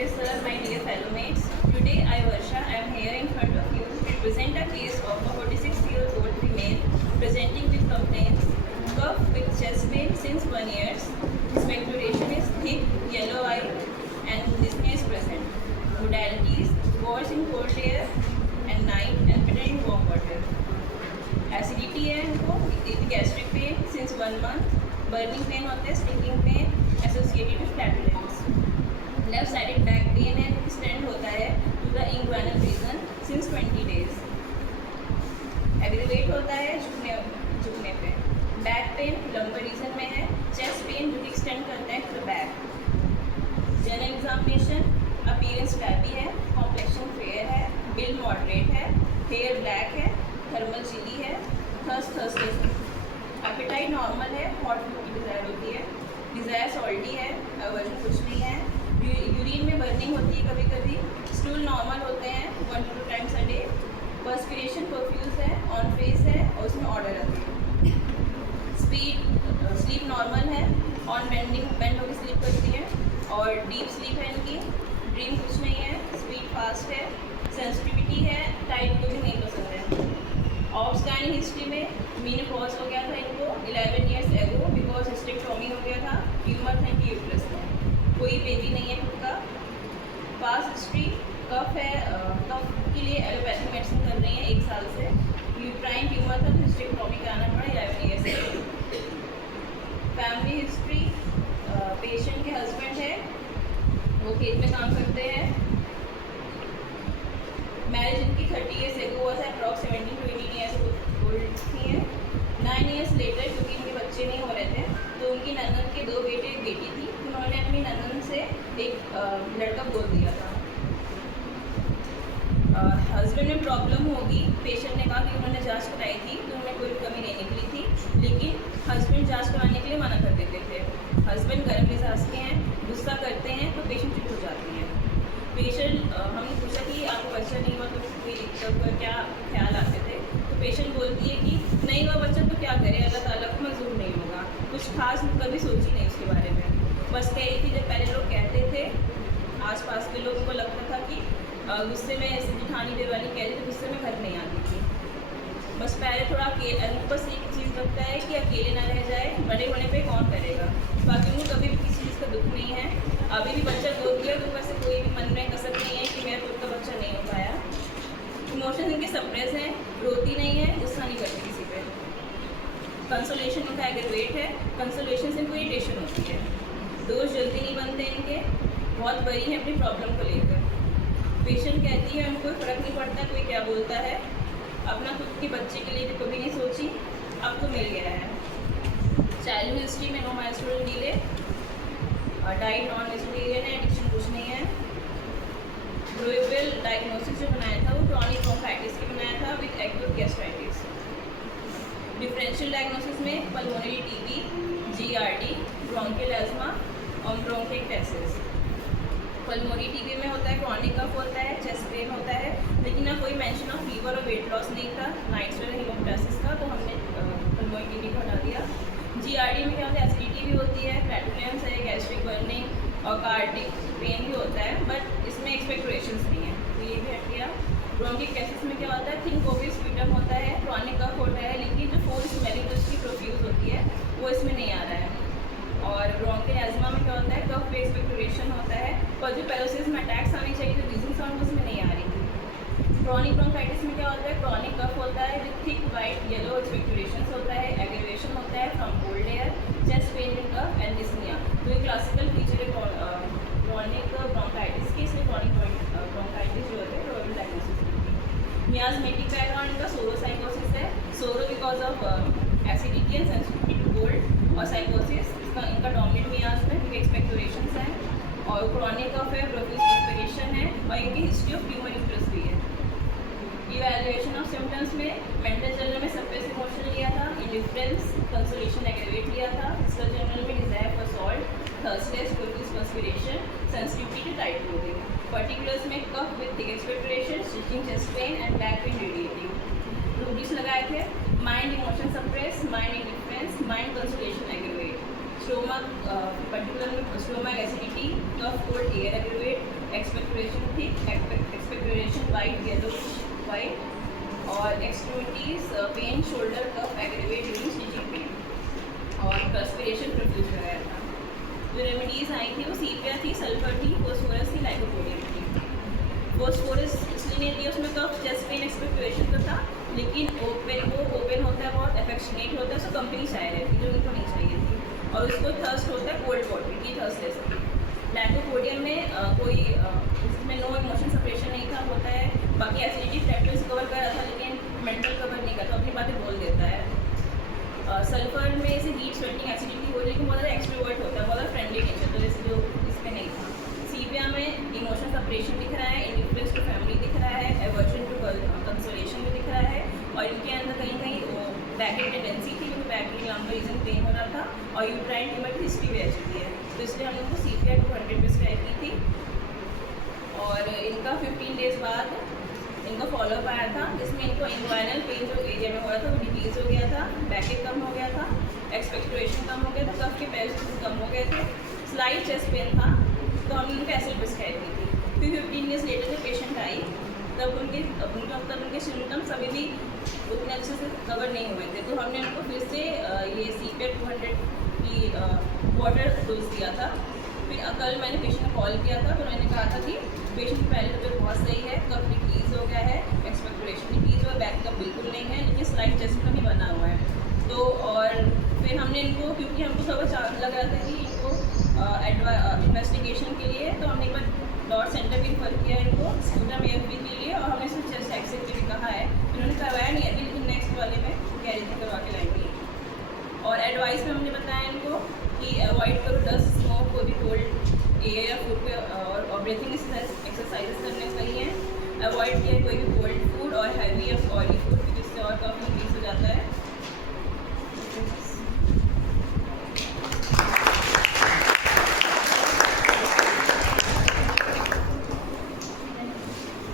Professor, my dear fellow mates. Today I, Varsha, I am here in front of you to present a case of a 46-year-old female presenting with complaints, cough with chest pain since 1 year. Expectoration is thick, yellow eye, and dyspnea is present. Modalities: wash in cold air and night and better in warm water. Acidity है इनको, gastric pain since 1 month, burning pain होता है, sticking pain associated with flatulence. Left sided back pain है, extend होता है to the inguinal region since 20 days. Aggravate होता है झुकने पे. बैक पेन लंबर रीजन में है. चेस्ट पेन जो कि एक्सटेंड करता है to the back. General examination appearance flabby है, कॉम्प्लेक्शन फेयर है, बिल मॉडरेट है, हेयर ब्लैक है, थर्मल चिली है, थर्स्टलेस है. एपेटाइट नॉर्मल है, हॉट फूड की डिज़ायर होती है. डिज़ायर सॉल्टी है, वजन कुछ नहीं है. यूरिन में बर्निंग होती है कभी कभी. स्टूल नॉर्मल होते हैं 1 to 2 times a day. Perspiration profuse है, ऑन फेस है और उसमें ऑर्डर आती है. स्लीप नॉर्मल है, ऑन बेंड होकर स्लीप करती है और डीप स्लीप है इनकी. ड्रीम कुछ नहीं है. स्पीड फास्ट है. सेंसिटिविटी है, टाइट क्लोथिंग नहीं पसंद है. ऑब्सकाइन हिस्ट्री में मीनोपॉज हो गया था इनको 11 years एगो बिकॉज हिस्टेक्टोमी हो गया था. ट्यूमर था इनकी यूट्रस में. कोई बेबी नहीं है खुद का. पास हिस्ट्री कफ है, कफ के लिए एलोपैथिक मेडिसिन कर रही हैं 1 साल से. यूट्राइन ट्यूमर था तो हिस्टेक्टोमी कराना पड़ा 11 years से. फैमिली हिस्ट्री पेशेंट के हस्बैंड है, वो खेत में काम करते हैं. मैरिज इनकी 30 years एगो हुआ था. अप्रॉक्स 17 to 18 years ओल्ड थी हैं. 9 years लेटर क्योंकि इनके बच्चे नहीं हो रहे थे तो उनकी ननद के 2 बेटे एक बेटी थी. उन्होंने अपनी ननद से एक लड़का गोद दिया था. हस्बैंड में प्रॉब्लम होगी. पेशेंट ने कहा कि उन्होंने जांच कराई थी तो उन्हें कोई कमी नहीं निकली थी, लेकिन हस्बैंड जांच कराने के लिए मना कर देते थे. हस्बैंड गर्म मिजाज के हैं, गुस्सा करते हैं तो पेशेंट चुप हो जाती हैं. पेशेंट हमने पूछा कि आपको बच्चा नहीं हुआ तो कोई दिक्कत क्या ख्याल आते थे, तो पेशेंट बोलती है कि नहीं हुआ बच्चा तो क्या करे, अल्लाह ताला को मंजूर नहीं होगा. कुछ खास कभी सोची नहीं उसके बारे में. बस कह रही थी जब पहले लोग कहते थे, आसपास के लोगों को लगता था कि गुस्से में ऐसे जिठानी देवाली कह रही थी, गुस्से में घर नहीं आती थी. बस पहले थोड़ा अकेले, बस एक चीज़ लगता है कि अकेले ना रह जाए. बड़े होने पे कौन करेगा. बाकी उनको कभी भी किसी चीज़ का दुख नहीं है. अभी भी बच्चा गोद दिया तो वैसे कोई भी मन में कसक नहीं है कि मेरा खुद का बच्चा नहीं हो पाया. इमोशन इनके सप्रेस हैं, रोती नहीं है, गुस्सा नहीं करती किसी पे. कंसोलेशन इनका एग्रीवेट है. कंसोलेशन से इनको इरिटेशन होती है. दोष जल्दी नहीं बनते इनके. बहुत बड़ी है अपनी प्रॉब्लम को लेकर. पेशेंट कहती है उनको फ़र्क नहीं पड़ता कोई क्या बोलता है. अपना खुद के बच्चे के लिए भी कभी नहीं सोची, अब तो मिल गया है. चाइल्ड हिस्ट्री में no milestone delay. Diet non vegetarian है. एडिक्शन कुछ नहीं है. ब्रोएबल डायग्नोसिस जो बनाया था वो क्रॉनिक ब्रोंकाइटिस के बनाया था with acute gastritis. Differential diagnosis में pulmonary TB, GERD, bronchial asthma और ब्रोंकाइटिस. पल्मोनरी टीबी में होता है क्रॉनिक कफ होता है, चेस्ट पेन होता है, लेकिन ना कोई मेंशन ऑफ फीवर और वेट लॉस नहीं था, नाइट स्वेल हीमोप्टासिस का, तो हमने पल्मोनरी टीबी को हटा दिया. जीआरडी में क्या होता है, एसिडिटी भी होती है, फ्लैटुलेंस है, गैस्ट्रिक बर्निंग और कार्डिक पेन भी होता है, बट इसमें एक्सपेक्टोरेशंस नहीं है तो ये भी हट गया. ब्रोंकाइटिस में क्या होता है, थिन कोविड स्पीटम होता है, क्रॉनिक कफ होता है, लेकिन जो फोर स्मेलिंग उसकी प्रोफ्यूज होती है वो इसमें नहीं आ रहा है. और ब्रोंकियल एस्मा में क्या होता है, कफ पे एक्सपेक्टोरेशन होता है, और जो पेरोसिस में अटैक्स आनी चाहिए तो रीजन साउंड उसमें नहीं आ रही थी. क्रॉनिक ब्रोंकाइटिस में क्या होता है, क्रॉनिक कफ होता है with thick white yellow expectoration होता है, एग्रीवेशन होता है from cold air, chest pain in cough and dyspnoea. तो ये क्लासिकल फीचर है क्रॉनिक ब्रोंकाइटिस की. इसलिए क्रॉनिक ब्रोंकाइटिस जो होता है प्रोबेबल डायग्नोसिस की. मियाज़मेटिक बैकग्राउंड इनका सोरोसाइकोसिस है. Psora because of acidity and sensitivity to cold, और साइकोसिस इनका डोमिनेंट मियाज में एक्सपेक्टोरेशंस हैं, और क्रॉनिक कफ है, प्रोफ्यूज एक्सपेक्टोरेशन है, और इनकी हिस्ट्री ऑफ ट्यूमर यूट्रस भी है. इवैल्यूएशन ऑफ सिम्टम्स में मेंटल जनरल में सप्रेस इमोशन लिया था, इंडिफरेंस, कंसोलेशन एग्रीवेट लिया था. फिजिकल जनरल में desire for salt, thirstless, profuse perspiration, sensitivity to tight clothing. Particulars में cough with thick expectoration, stitching, chest pain and back pain radiating. रूटीज लगाए थे. Mind emotion suppress, mind indifference, mind consolation aggravate. Stomach particular में stomach acidity, cough cold air aggravate, expectoration थी, expectoration white, yellow white, और extremities pen, shoulder कफ aggravate during stitching pain, और transpiration produce कराया था। जो रेमेडीज़ आई थी वो सीपिया थी, सल्फर थी, फोस्फोरस थी, लाइकोपोडियम थी। फोस्फोरस इसलिए नहीं थी, उसमें कफ चेस्ट पेन एक्सपेक्टोरेशन तो था, लेकिन ओपन होता है, बहुत एफेक्शनेट होता है, उसको कंपनी चाहिए रहती है जो उनको नहीं चाहिए थी, और उसको थर्स्ट होता है कोल्ड वाटर की, थर्स्ट ले सकती है। लाइकोपोडियम में कोई इसमें नो इमोशन सपरेशन नहीं था, होता है, बाकी एसिडिटी फैक्टर्स कवर कर रहा था, लेकिन मेंटल कवर नहीं करता, अपनी बातें बोल देता है। सल्फर में ऐसे हीट स्वेटिंग एसिडिटी हो रही, लेकिन बहुत ज़्यादा एक्सट्रोवर्ट होता है, बहुत ज़्यादा फ्रेंडली नेचर, तो जैसे जो इसमें नहीं था। सीपिया में इमोशन सपरेशन दिख रहा है, इंडिफरेंस टू फैमिली दिख रहा है, एवर्जन टू कंसोलेशन भी दिख रहा है, और इनके अंदर कहीं कहीं वो बैकेट टेंडेंसी थी, क्योंकि बैक की लंबा रीजन पेन हो रहा था, और यूट्राइन ट्यूमर की हिस्ट्री भी आ चुकी है, तो इसलिए हमने उनको सीपिया 200 प्रिस्क्राइब की थी। और इनका 15 डेज़ बाद इनका फॉलोअप आया था, जिसमें इनको इंग्वाइनल पेन जो एरिया में हो रहा था वो डिक्रीज हो गया था, बैकेट कम हो गया था, एक्सपेक्टोरेशन कम हो गया था, कफ के पैल्स कम हो गए थे, स्लाइट चेस्ट पेन था, तो हमने उनको एसिड प्रिस्क्राइब की थी। फिर 15 डेज लेटर जब पेशेंट आई, तब उनके सिम्टम्स अभी भी उतने अच्छे से कवर नहीं हुए थे, तो हमने उनको फिर से ये सीपिया 200 की वाटर डोज दिया था। फिर कल मैंने पेशेंट को कॉल किया था, तो उन्होंने कहा था कि पेशेंट पहले तबियत बहुत सही है, कफ डिक्रीज हो गया है, एक्सपेक्टोरेशन डिक्रीज हुआ, बैक कफ बिल्कुल नहीं है, लेकिन स्लाइट चेस्ट का भी बना हुआ है। तो और फिर हमने इनको, क्योंकि हमको थोड़ा लग रहा था कि इनको इन्वेस्टिगेशन के लिए, तो हमने एक बार डॉट सेंटर भी रिफर किया इनको स्कूटर में AFB के लिए, और हमने इसमें चेस्ट एक्सरे भी कहा है, इन्होंने करवाया नहीं अभी, लेकिन नेक्स्ट वाले में कैरेज करवा के लाएंगे। और एडवाइस में हमने बताया इनको कि अवॉइड करो डस्ट, स्मोक, कोई भी कोल्ड एयर या फूड पे, और ब्रीथिंग एक्सरसाइजेस करने चाहिए। अवॉइड किया कोई भी कोल्ड फूड और हैवी या ऑयली फूड, जिससे और कफ इंक्रीज हो जाता है।